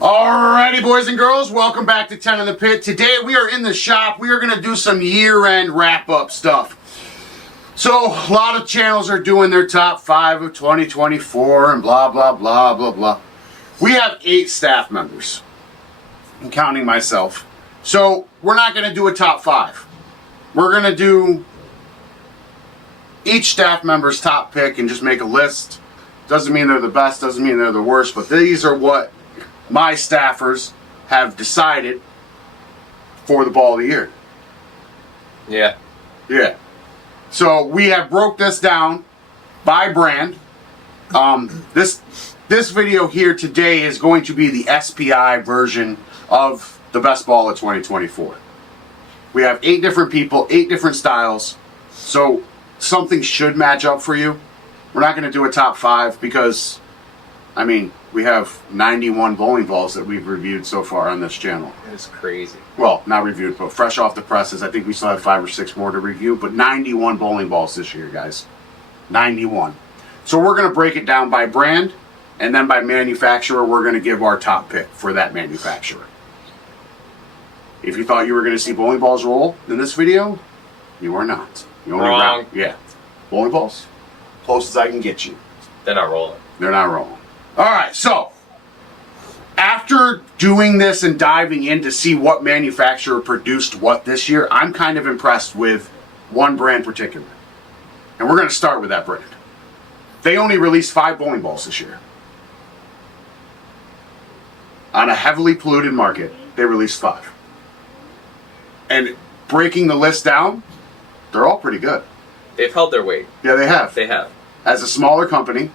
Alrighty, boys and girls, welcome back to 10 in the Pit. Today we are in the shop. We are going to do some year-end wrap-up stuff. So, a lot of channels are doing their top 5 of 2024 and blah, blah, blah, blah, blah. We have 8 staff members, I'm counting myself. So, we're not going to do a top 5. We're going to do each staff member's top pick and just make a list. Doesn't mean they're the best, doesn't mean they're the worst, but these are what my staffers have decided for the ball of the year. Yeah. Yeah. So we have broke this down by brand. This video here today is going to be the SPI version of the best ball of 2024. We have 8 different people, 8 different styles. So something should match up for you. We're not going to do a top 5 because, I mean, we have 91 bowling balls that we've reviewed so far on this channel. It's crazy. Well, not reviewed, but fresh off the presses. I think we still have 5 or 6 more to review, but 91 bowling balls this year, guys. 91. So we're going to break it down by brand, and then by manufacturer, we're going to give our top pick for that manufacturer. If you thought you were going to see bowling balls roll in this video, you are not. You only Wrong. Yeah. Bowling balls, close as I can get you. They're not rolling. They're not rolling. Alright, so after doing this and diving in to see what manufacturer produced what this year, I'm kind of impressed with one brand in particular. And we're going to start with that brand. They only released 5 bowling balls this year. On a heavily polluted market, they released 5. And breaking the list down, they're all pretty good. They've held their weight. Yeah, they have. They have. As a smaller company,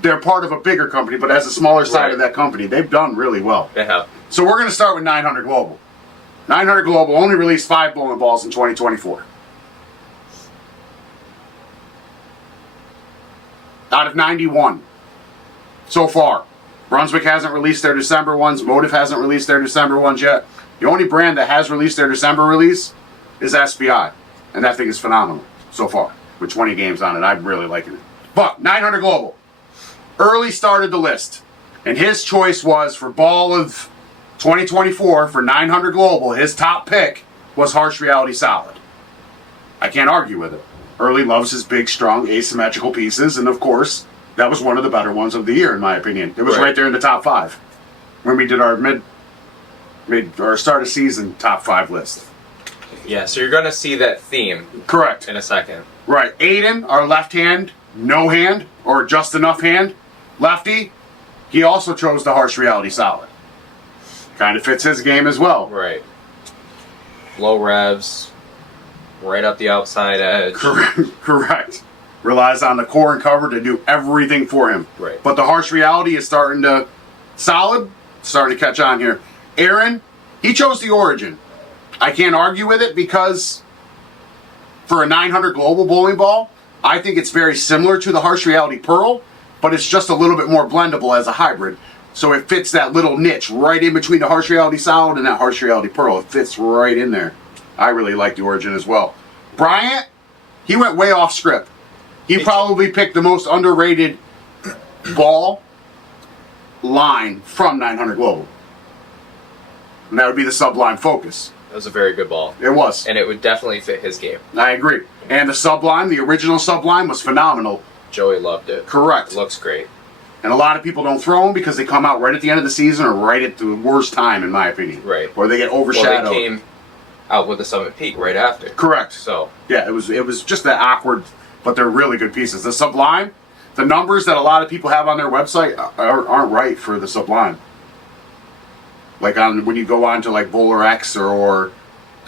they're part of a bigger company, but as a smaller side of that company, they've done really well. They have. So we're going to start with 900 Global. 900 Global only released 5 bowling balls in 2024. Out of 91 so far. Brunswick hasn't released their December ones. Motive hasn't released their December ones yet. The only brand that has released their December release is SPI. And that thing is phenomenal so far. With 20 games on it, I'm really liking it. But 900 Global early started the list, and his choice was for ball of 2024 for 900 Global. His top pick was Harsh Reality Solid. I can't argue with it. Early loves his big, strong, asymmetrical pieces, and of course, that was one of the better ones of the year, in my opinion. It was right there in the top 5 when we did our mid or start of season top 5 list. Yeah, so you're going to see that theme. Correct. In a second. Right. Aiden, our left hand, no hand, or just enough hand, lefty, he also chose the Harsh Reality Solid. Kind of fits his game as well. Right. Low revs, right up the outside edge. Correct. Relies on the core and cover to do everything for him. Right. But the Harsh Reality is starting to starting to catch on here. Aaron, he chose the Origin. I can't argue with it because for a 900 Global bowling ball, I think it's very similar to the Harsh Reality Pearl, but it's just a little bit more blendable as a hybrid. So it fits that little niche right in between the Harsh Reality Solid and that Harsh Reality Pearl. It fits right in there. I really like the Origin as well. Bryant, he went way off script. He probably picked the most underrated ball line from 900 Global. And that would be the Sublime Focus. That was a very good ball. It was. And it would definitely fit his game. I agree. And the Sublime, the original Sublime, was phenomenal. Joey loved it. Correct. It looks great. And a lot of people don't throw them because they come out right at the end of the season or right at the worst time, in my opinion. Right. Or they get overshadowed. Well, they came out with the Summit Peak right after. Correct. So. Yeah, it was just that awkward, but they're really good pieces. The Sublime, the numbers that a lot of people have on their website aren't right for the Sublime. Like when you go on to like Bowler X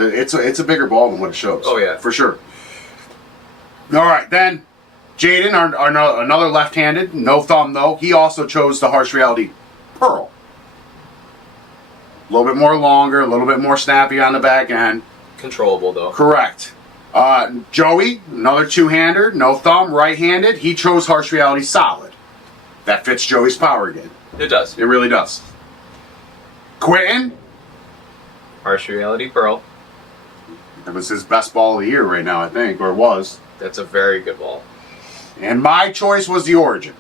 it's a bigger ball than what it shows. Oh yeah, for sure. All right, then Jaden, another left-handed, no thumb though. He also chose the Harsh Reality Pearl. A little bit more longer, a little bit more snappy on the back end. Controllable though. Correct. Joey, another two-hander, no thumb, right-handed. He chose Harsh Reality Solid. That fits Joey's power again. It does. It really does. Quentin, Harsh Reality Pearl. That was his best ball of the year right now, I think, or was. That's a very good ball. And my choice was the Origin.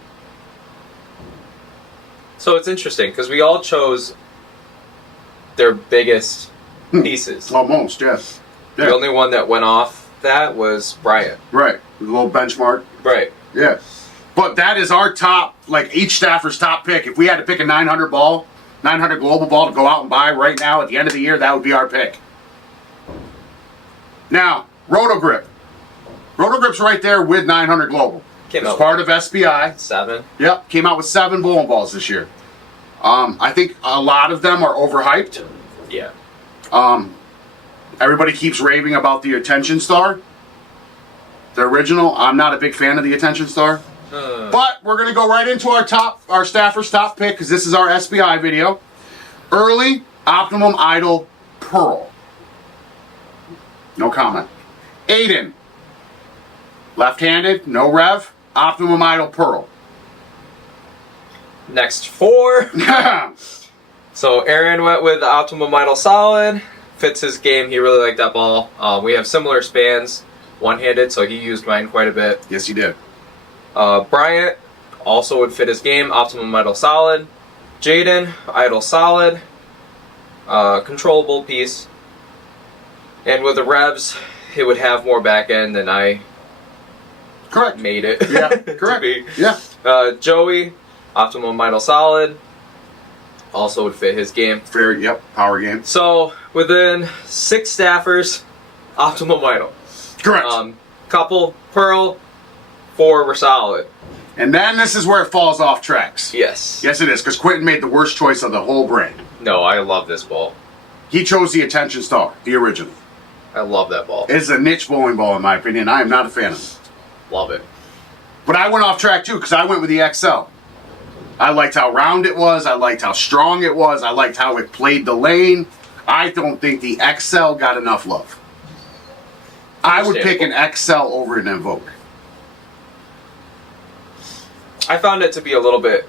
So it's interesting because we all chose their biggest pieces. Almost, yes. Yeah. The only one that went off that was Bryant. Right. A little benchmark. Right. Yeah. But that is our top, like each staffer's top pick. If we had to pick a 900 ball, 900 global ball to go out and buy right now at the end of the year, that would be our pick. Now, Roto Grip. Roto Grip's right there with 900 global. Came It's out part of SBI. 7. Yep, came out with 7 bowling balls this year. I think a lot of them are overhyped. Yeah. Everybody keeps raving about the Attention Star. The original, I'm not a big fan of the Attention Star. But we're going to go right into our staffer's top pick, because this is our SBI video. Early Optimum Idol Pearl. No comment. Aiden. Left-handed, no rev. Optimum Idol Pearl. Next 4. So Aaron went with the Optimum Idol Solid. Fits his game. He really liked that ball. We have similar spans. One-handed, so he used mine quite a bit. Yes, he did. Bryant also would fit his game. Optimum Idol Solid. Jaden, Idol Solid. Controllable piece. And with the revs, it would have more back end than I Correct. made it. Yeah, to correct. be. Yeah. Joey, Optimum Idol Solid. Also would fit his game. Very, yep, power game. So, within 6 staffers, Optimum Idol. Correct. Couple Pearl, 4 were solid. And then this is where it falls off tracks. Yes. Yes, it is, because Quentin made the worst choice of the whole brand. No, I love this ball. He chose the Attention Star, the original. I love that ball. It's a niche bowling ball, in my opinion. I am not a fan of it. Love it. But I went off track, too, because I went with the XL. I liked how round it was. I liked how strong it was. I liked how it played the lane. I don't think the XL got enough love. I would pick an XL over an Invoke. I found it to be a little bit,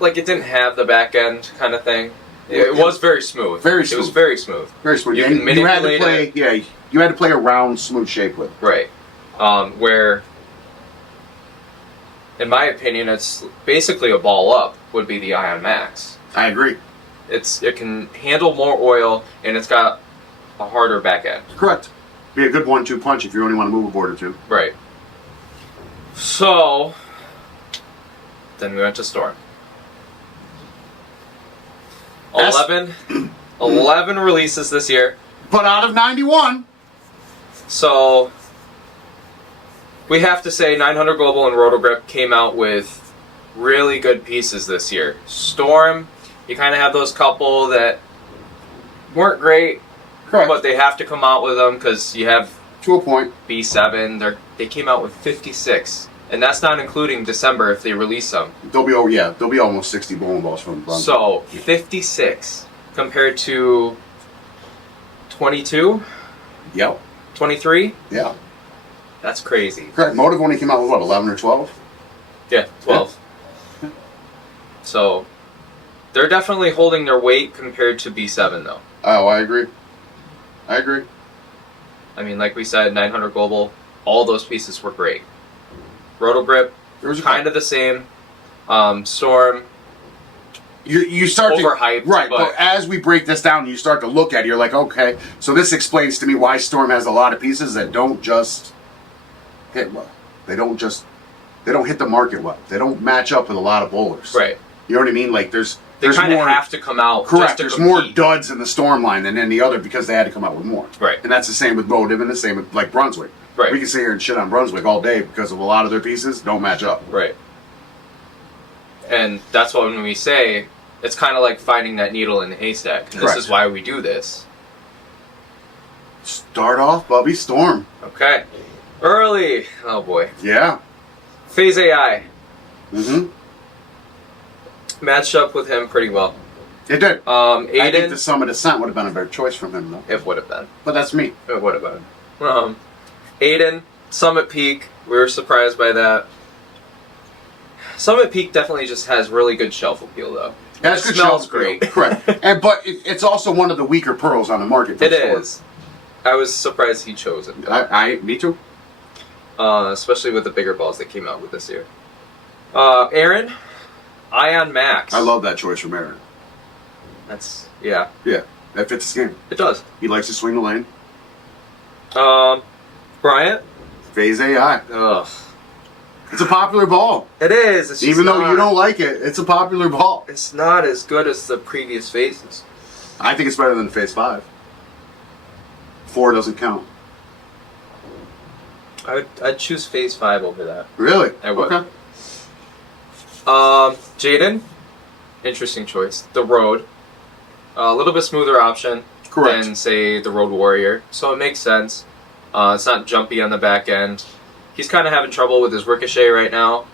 like it didn't have the back end kind of thing. It was very smooth. Very smooth. It was very smooth. Very smooth. You And can manipulate you had to play, it. yeah, you had to play a round, smooth shape with it. Right. Where, in my opinion, it's basically a ball up would be the Ion Max. I agree. It can handle more oil and it's got a harder back end. Correct. Be a good 1-2 punch if you only want to move a board or two. Right. So, then we went to Storm. 11 releases this year. But out of 91, So, we have to say 900 Global and Roto Grip came out with really good pieces this year. Storm, you kind of have those couple that weren't great, correct. but they have to come out with them because you have To a point. B7. They came out with 56, and that's not including December if they release them. There'll be almost 60 bowling balls from Brunswick. So 56 compared to 22, Yep. 23. Yeah. That's crazy. Correct. Motive only came out with what, 11 or 12? Yeah, 12. So they're definitely holding their weight compared to B7 though. Oh, I agree. I agree. I mean, like we said, 900 Global, all those pieces were great. Roto Grip, There was kind of the same. Storm, You start overhyped, to right, but- but as we break this down, you start to look at it. You're like, okay, so this explains to me why Storm has a lot of pieces that don't just hit well. They don't hit the market well. They don't match up with a lot of bowlers. right. You know what I mean? Like They there's kind of more. have to come out Correct. just to There's compete. more duds in the Storm line than any other because they had to come out with more. Right. And that's the same with Motive and the same with like Brunswick. Right. We can sit here and shit on Brunswick all day because of a lot of their pieces don't match up. Right. And that's why when we say it's kind of like finding that needle in the haystack. And this Correct. is why we do this. Start off, Bubby Storm. Okay. Early. Oh boy. Yeah. Phase AI. Mm-hmm. Matched up with him pretty well. It did. I think Aiden. the Summit Ascent would have been a better choice from him, though. It would have been. But that's me. It would have been. Aiden, Summit Peak. We were surprised by that. Summit Peak definitely just has really good shelf appeal, though. Yeah, it's It good smells shelf great. appeal. Correct. But it's also one of the weaker pearls on the market. It is. I was surprised he chose it, though. Me too. Especially with the bigger balls that came out with this year. Aaron, Ion Max. I love that choice from Aaron. That's, yeah. Yeah, that fits his game. It does. He likes to swing the lane. Bryant? Phase AI. Ugh. It's a popular ball. It is. It's just Even though not, you don't like it, it's a popular ball. It's not as good as the previous phases. I think it's better than Phase 5. 4 doesn't count. I'd choose Phase 5 over that. Really? I would. Okay. Jaden, interesting choice. The Road, a little bit smoother option Correct. than say the Road Warrior, so it makes sense. It's not jumpy on the back end. He's kind of having trouble with his ricochet right now.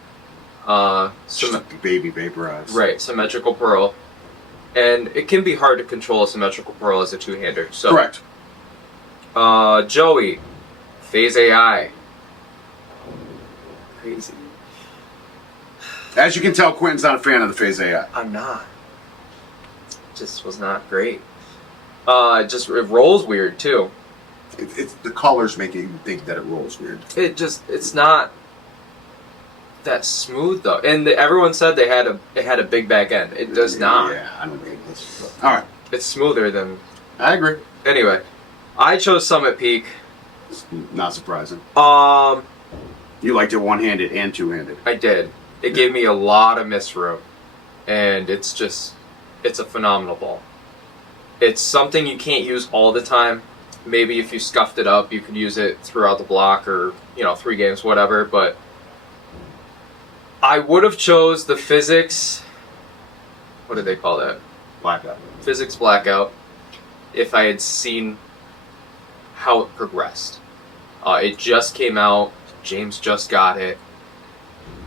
Just a baby vaporize. Right, symmetrical pearl, and it can be hard to control a symmetrical pearl as a two-hander. So Correct. Joey, Phase AI. Crazy. As you can tell, Quentin's not a fan of the Phase AI. I'm not. Just was not great. It rolls weird too. It's the colors making you think that it rolls weird. It's not that smooth though. And everyone said it had a big back end. It does not. Yeah, I don't think this. All right. It's smoother than. I agree. Anyway, I chose Summit Peak. It's not surprising. Um, You liked it one-handed and two-handed. I did. It gave me a lot of miss room, and it's a phenomenal ball. It's something you can't use all the time. Maybe if you scuffed it up, you could use it throughout the block or 3 games, whatever. But I would have chose the physics. What did they call that? Blackout. Physics blackout. If I had seen how it progressed, it just came out. James just got it.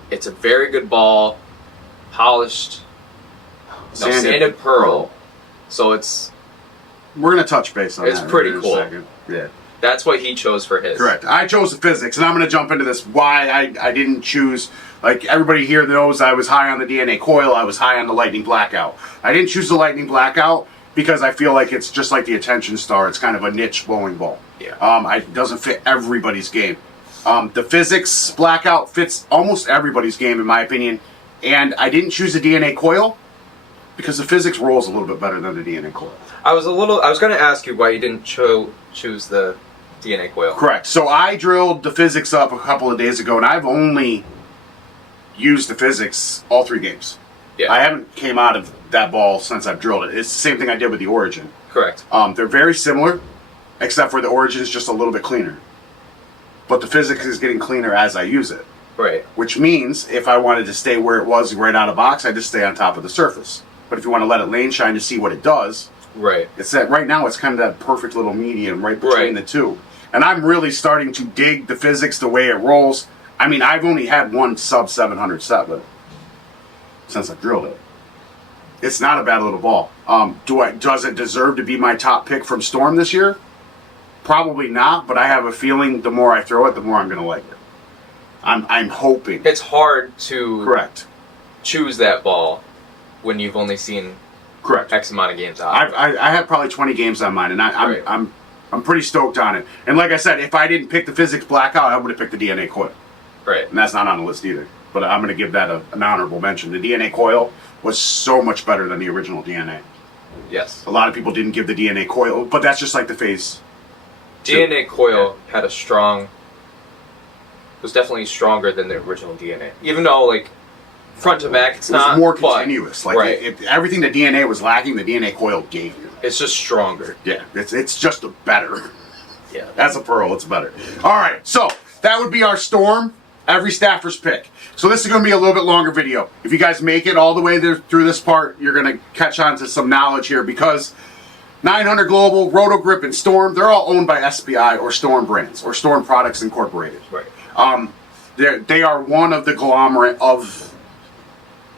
It's a very good ball, polished, sanded pearl. So We're gonna touch base on that. It's pretty in a cool. second. Yeah. That's what he chose for his. Correct. I chose the physics, and I'm going to jump into this. Why I didn't choose, like everybody here knows, I was high on the DNA coil. I was high on the lightning blackout. I didn't choose the lightning blackout because I feel like it's just like the attention star. It's kind of a niche bowling ball. Yeah. It doesn't fit everybody's game. The physics blackout fits almost everybody's game, in my opinion. And I didn't choose the DNA coil because the physics rolls a little bit better than the DNA coil. I was going to ask you why you didn't choose the DNA coil. Correct. So I drilled the physics up a couple of days ago, and I've only used the physics all 3 games. Yeah. I haven't came out of that ball since I've drilled it. It's the same thing I did with the Origin. Correct. They're very similar, except for the Origin is just a little bit cleaner. But the physics is getting cleaner as I use it. Right. Which means if I wanted to stay where it was right out of box, I just stay on top of the surface. But if you want to let it lane shine to see what it does, right. it's that right now it's kind of that perfect little medium right between the two. And I'm really starting to dig the physics, the way it rolls. I mean, I've only had one sub 700 set with it since I drilled it. It's not a bad little ball. Does it deserve to be my top pick from Storm this year? Probably not, but I have a feeling the more I throw it, the more I'm going to like it. I'm hoping. It's hard to Correct. choose that ball when you've only seen Correct. X amount of games out. I have probably 20 games on mine, and I'm pretty stoked on it. And like I said, if I didn't pick the physics blackout, I would have picked the DNA coil. Right. And that's not on the list either. But I'm going to give that an honorable mention. The DNA coil was so much better than the original DNA. Yes. A lot of people didn't give the DNA coil, but that's just like the phase. DNA coil had a strong. Was definitely stronger than the original DNA. Even though, like, front to back, it's not. It was more but, continuous. Like right. Everything the DNA was lacking, the DNA coil gave you. It's just stronger. Yeah, it's just a better. Yeah. As a pearl, it's better. All right, so that would be our Storm, every staffer's pick. So this is going to be a little bit longer video. If you guys make it all the way through this part, you're going to catch on to some knowledge here because 900 Global, Roto Grip, and Storm, they're all owned by SPI or Storm brands or Storm Products Incorporated. Right. They are one of the conglomerate of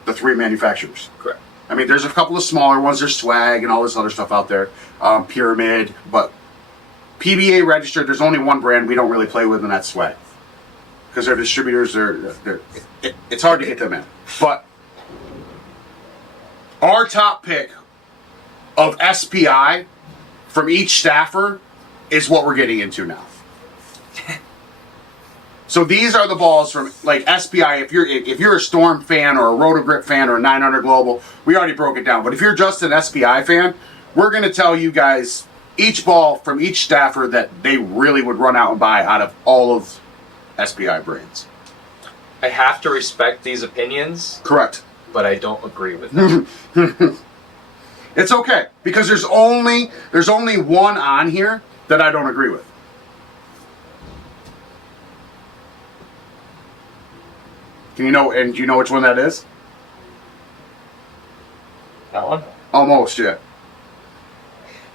the 3 manufacturers. Correct. I mean, there's a couple of smaller ones. There's Swag and all this other stuff out there. Pyramid, but PBA registered, there's only one brand we don't really play with, and that's Swag. Because their distributors, it's hard to get them in. But our top pick of SPI from each staffer is what we're getting into now. So these are the balls from like SPI. If you're a Storm fan or a Roto Grip fan or a 900 Global, we already broke it down. But if you're just an SPI fan, we're going to tell you guys each ball from each staffer that they really would run out and buy out of all of SPI brands. I have to respect these opinions, Correct. but I don't agree with them. It's okay because there's only one on here that I don't agree with. Do you know which one that is? That one? Almost, yeah.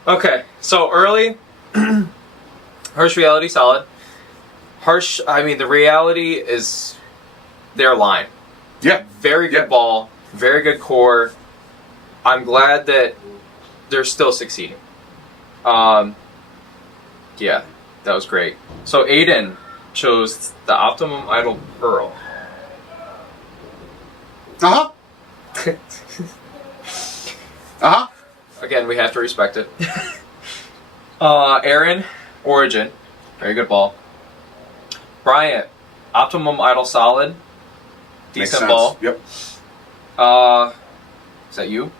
Okay, so early, Harsh Reality solid. Harsh, I mean, the reality is their line. Yeah. Very good ball, very good core. I'm glad that they're still succeeding. Yeah, that was great. So Aiden chose the Optimum Idol Pearl. Uh-huh. Uh-huh. Again, we have to respect it. Aaron, Origin. Very good ball. Bryant, Optimum Idol Solid. Decent ball. Yep. Is that you?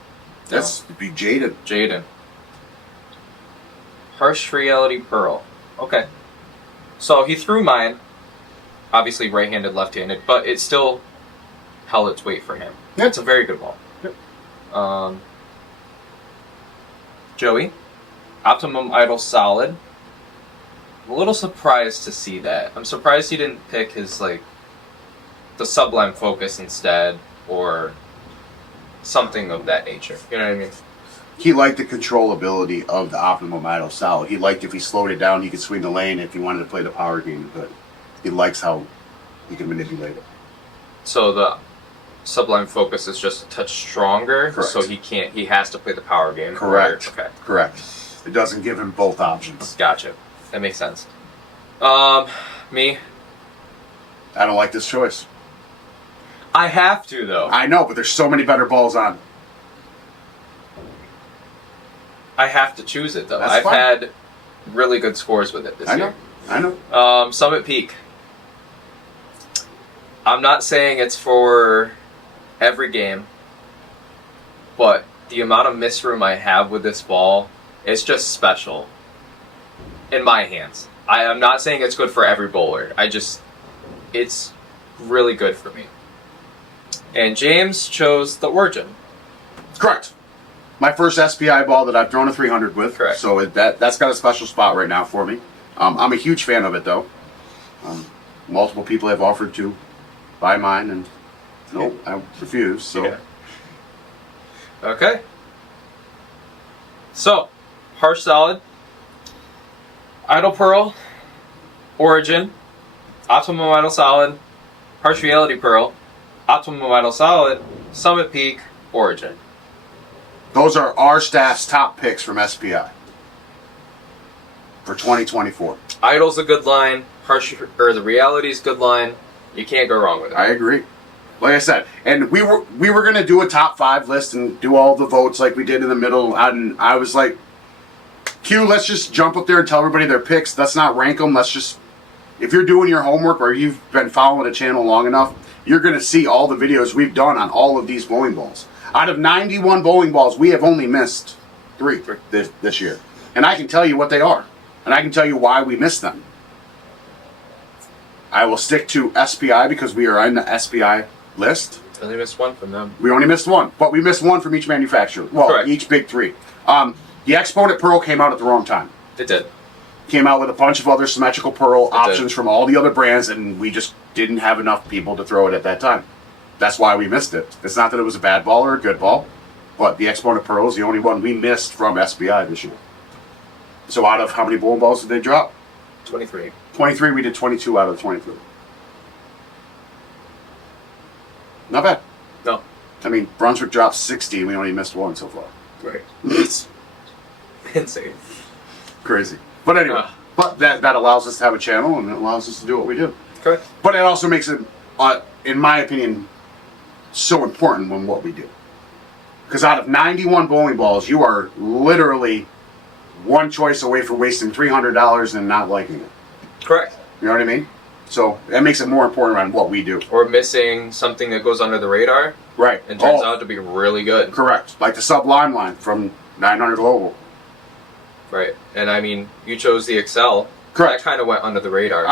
That's it'd be Jaden. Jaden. Harsh Reality Pearl. Okay. So he threw mine. Obviously right-handed, left-handed, but it still held its weight for him. Yep. It's a very good ball. Yep. Joey, Optimum Idol Solid. I'm a little surprised to see that. I'm surprised he didn't pick his, the Sublime Focus instead, or something of that nature. You know what I mean? He liked the controllability of the Optimum Idol Solid. He liked if he slowed it down, he could swing the lane. If he wanted to play the power game, but he likes how he can manipulate it. So the Sublime Focus is just a touch stronger, Correct. so he has to play the power game. Correct. Okay. Correct. It doesn't give him both options. Gotcha. That makes sense. Me? I don't like this choice. I have to, though. I know, but there's so many better balls on. I have to choose it, though. That's I've fine. had really good scores with it this year. I know. Summit Peak. I'm not saying it's for every game, but the amount of miss room I have with this ball is just special in my hands. I am not saying it's good for every bowler. It's really good for me. And James chose the Origin. Correct. My first SPI ball that I've thrown a 300 with. Correct. So that's got a special spot right now for me. I'm a huge fan of it, though. Multiple people have offered to buy mine, and no, I refuse. So Yeah. Okay. So, Harsh Solid, Idol Pearl, Origin, Optimum Idol Solid, Harsh Reality Pearl, Optimum Idol Solid, Summit Peak, Origin. those are our staff's top picks from SPI for 2024. Idol's a good line. The Reality's a good line. You can't go wrong with it. I agree. Like I said, and we were gonna do a top 5 list and do all the votes like we did in the middle, and I was like, Q, let's just jump up there and tell everybody their picks. Let's not rank them. Let's just, if you're doing your homework or you've been following the channel long enough, you're gonna see all the videos we've done on all of these bowling balls. Out of 91 bowling balls, we have only missed 3 this year, and I can tell you what they are, and I can tell you why we missed them. I will stick to SPI because we are on the SPI list. Only missed one from them. We only missed one, but we missed one from each manufacturer. Well, Correct. each big 3. The Exponent Pearl came out at the wrong time. It did. Came out with a bunch of other symmetrical pearl did. options from all the other brands, and we just didn't have enough people to throw it at that time. That's why we missed it. It's not that it was a bad ball or a good ball, but the Exponent Pearl is the only one we missed from SPI this year. So out of how many bowling balls did they drop? 23. 23, we did 22 out of 23. Not bad. No. I mean, Brunswick dropped 60, and we only missed 1 so far. Right. It's insane. Crazy. But anyway, but that allows us to have a channel, and it allows us to do what we do. Correct. But it also makes it, in my opinion, so important when what we do. Because out of 91 bowling balls, you are literally one choice away from wasting $300 and not liking it. Correct. You know what I mean? So that makes it more important around what we do. Or missing something that goes under the radar Right. and turns out to be really good. Correct. Like the Sublime line from 900 Global. Right. And I mean, you chose the Excel. Correct. That kind of went under the radar.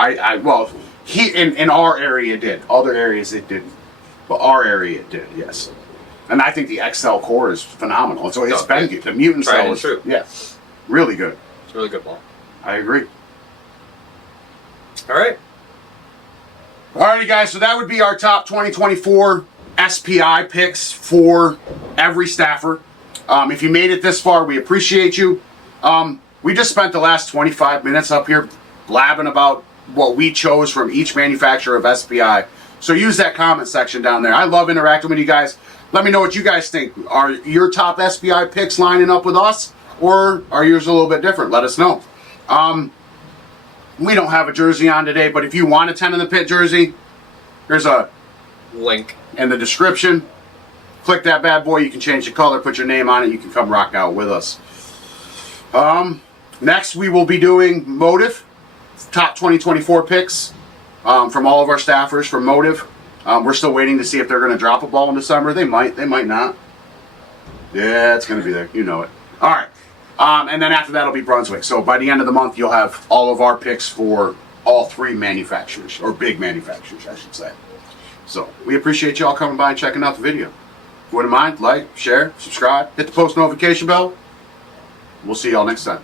Well, in our area it did. Other areas it didn't. But our area it did, yes. And I think the XL core is phenomenal. It's been good. The mutant tried cell and is true. Yeah, really good. It's a really good ball. I agree. All right. Alrighty, guys. So that would be our top 2024 SPI picks for every staffer. If you made it this far, we appreciate you. We just spent the last 25 minutes up here blabbing about what we chose from each manufacturer of SPI. So use that comment section down there. I love interacting with you guys. Let me know what you guys think. Are your top SPI picks lining up with us, or are yours a little bit different? Let us know. We don't have a jersey on today, but if you want a 10 in the pit jersey, there's a Link in the description. Click that bad boy. You can change the color, put your name on it. You can come rock out with us. Next, we will be doing Motive, top 2024 picks from all of our staffers from Motive. We're still waiting to see if they're going to drop a ball in December. They might not. Yeah, it's going to be there. You know it. All right. And then after that, it'll be Brunswick. So by the end of the month, you'll have all of our picks for all three manufacturers, or big manufacturers, I should say. So we appreciate you all coming by and checking out the video. If you wouldn't mind, like, share, subscribe, hit the post notification bell. We'll see y'all next time.